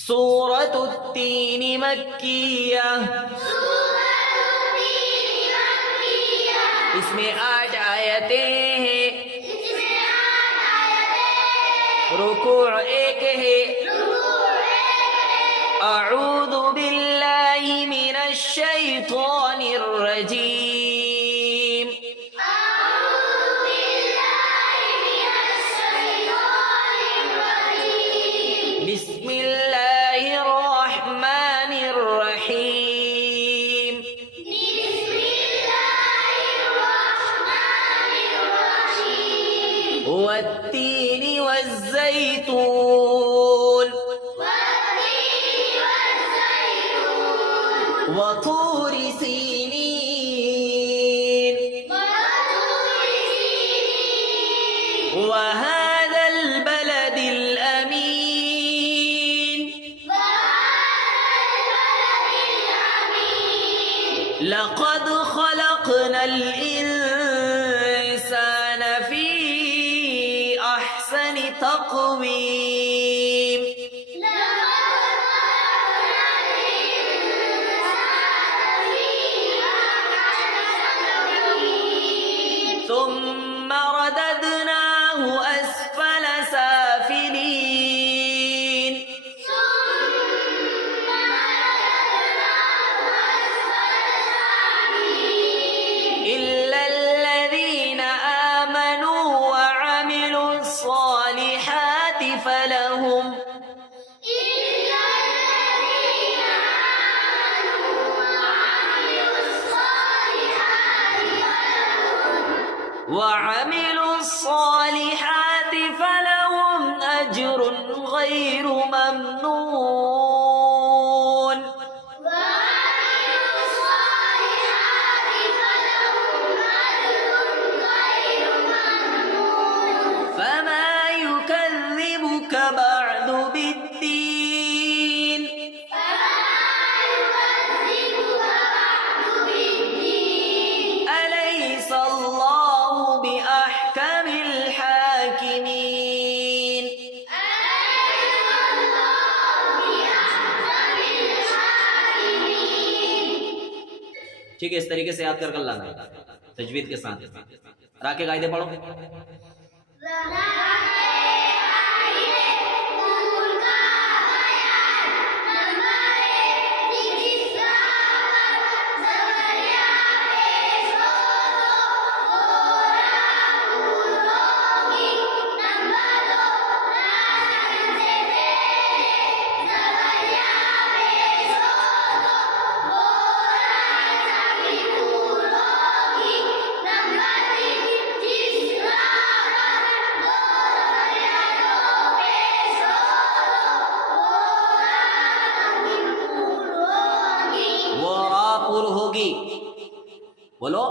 सूरत तीन मक्किया, इसमें 8 आयतें हैं, रुकू' 1 है। अऊज़ु बिल्लाहि मिनश शैतानिर रजीम, बिस्मिल्लाहिर रहमानिर रहीम, वत्तीनि वज़्ज़ैतून, वतूर सीनीन, वहादल बलदिल अमीन, लक़द ख़लक़नल इंसान फ़ी अहसनि तक़वीम, ثم رددناه أسفل سافلين، إلا الذين آمنوا وعملوا الصالحات فلهم أجر غير ممنون، فما يكذبك بعد بالدين، أليس الله بأحكم الحاكمين। ठीक है, इस तरीके से याद कर लाना तजवीद के साथ। राके कायदे पढ़ो। होगी, बोलो